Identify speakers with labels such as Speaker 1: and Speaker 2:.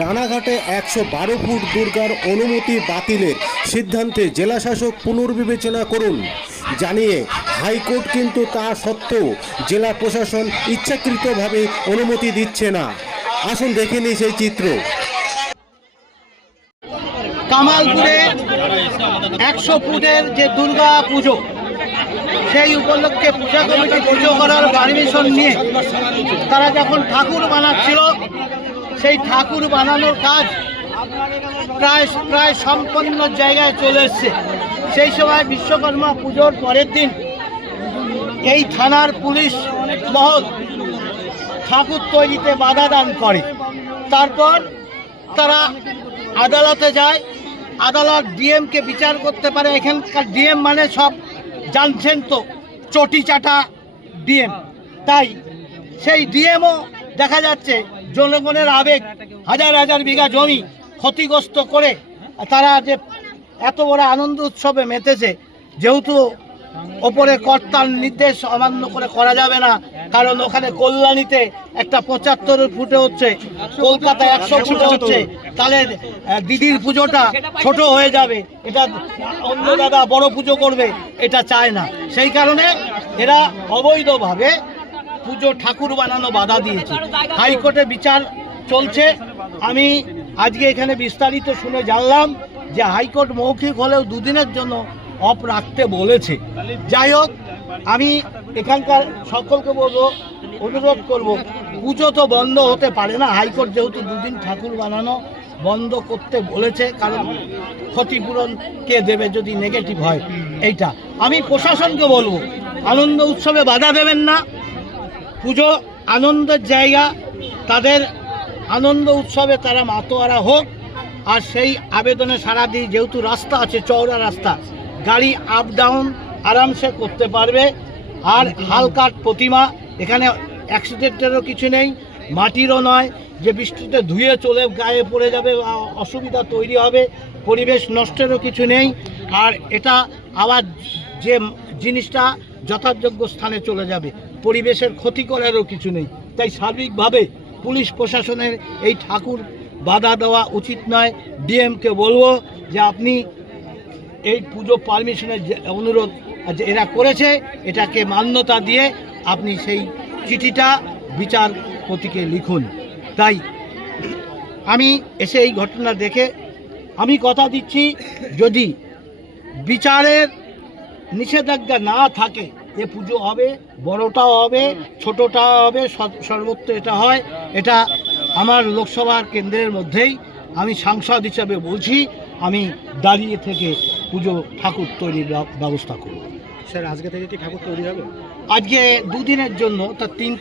Speaker 1: রানাঘাটে একশো বারো ফুট দুর্গার অনুমতি বাতিলের সিদ্ধান্তে জেলাশাসক পুনর্বিবেচনা করুন। জানিয়ে হাইকোর্ট কিন্তু তা সত্ত্বেও জেলা প্রশাসন ইচ্ছাকৃতভাবে অনুমতি দিচ্ছে না। আসুন দেখে নিই সেই চিত্র।
Speaker 2: কামালপুরে একশো ফুটের যে দুর্গা পুজো, সেই উপলক্ষে পূজা কমিটি পুজো করার পারমিশন নিয়ে তারা যখন ঠাকুর বানাচ্ছিল, সেই ঠাকুর বানানোর কাজ প্রায় প্রায় সম্পন্ন জায়গায় চলে এসছে। সেই সময় বিশ্বকর্মা পুজোর পরের দিন এই থানার পুলিশ মহল ঠাকুর তৈরিতে বাধা দান করে। তারপর তারা আদালতে যায় আদালত ডিএমকে বিচার করতে পারে, এখানকার ডিএম মানে সব জানছেন তো, চটি চাটা ডিএম। তাই সেই ডিএমও দেখা যাচ্ছে জনগণের আবেগ, হাজার হাজার বিঘা জমি ক্ষতিগ্রস্ত করে তারা যে এত বড় আনন্দ উৎসবে মেতেছে, যেহেতু ওপরে কর্তার নির্দেশ অমান্য করে করা যাবে না কারণ ওখানে কল্যাণীতে একটা পঁচাত্তর ফুটে হচ্ছে কলকাতায় একশো ফুটে হচ্ছে তাহলে দিদির পুজোটা ছোট হয়ে যাবে এটা অন্য দাদা বড় পুজো করবে এটা চায় না। সেই কারণে এরা অবৈধভাবে পুজো ঠাকুর বানানো বাধা দিয়েছে। হাইকোর্টে বিচার চলছে। আমি আজকে এখানে বিস্তারিত শুনে জানলাম যে হাইকোর্ট মৌখিক হলেও দুদিনের জন্য অফ রাখতে বলেছে। যাই হোক আমি এখানকার সকলকে বলব, অনুরোধ করব, পুজো তো বন্ধ হতে পারে না, হাইকোর্ট যেহেতু দুদিন ঠাকুর বানানো বন্ধ করতে বলেছে, কারণ ক্ষতিপূরণ কে দেবে যদি নেগেটিভ হয়, এইটা। আমি প্রশাসনকে বলব, আনন্দ উৎসবে বাধা দেবেন না, পুজো আনন্দের জায়গা, তাদের আনন্দ উৎসবে তারা মাতোয়ারা হোক, আর সেই আবেদনে সারা দিই যেহেতু রাস্তা আছে, চওড়া রাস্তা, গাড়ি আপ ডাউন আরামসে করতে পারবে। আর হালকাট প্রতিমা, এখানে অ্যাক্সিডেন্টেরও কিছু নেই, মাটিরও নয়, যে বৃষ্টিতে ধুয়ে চলে গায়ে পড়ে যাবে অসুবিধা তৈরি হবে, পরিবেশ নষ্টেরও কিছু নেই, আর এটা আবার যে জিনিসটা যথাযোগ্য স্থানে চলে যাবে, পরিবেশের ক্ষতি করারও কিছু নেই, তাই সার্বিকভাবে পুলিশ প্রশাসনের এই ঠাকুর বাধা দেওয়া উচিত নয়। ডিএমকে বলব যে আপনি এই পুজো পারমিশনের অনুরোধ এরা করেছে, এটাকে মান্যতা দিয়ে আপনি সেই চিঠিটা বিচারপতিকে লিখুন। তাই আমি এসে এই ঘটনা দেখে আমি কথা দিচ্ছি, যদি বিচারের নিষেধাজ্ঞা না থাকে, এ পুজো হবে, বড়টাও হবে, ছোটটাও হবে, সর- সর্বত্র এটা হয়, এটা আমার লোকসভার কেন্দ্রের মধ্যেই আমি সাংসদ হিসাবে বলছি, আমি দাঁড়িয়ে থেকে পুজো ঠাকুর তৈরির ব্যবস্থা করব।
Speaker 3: স্যার আজকে থেকে কি ঠাকুর তৈরি হবে?
Speaker 2: আজকে দুদিনের জন্য তার তিন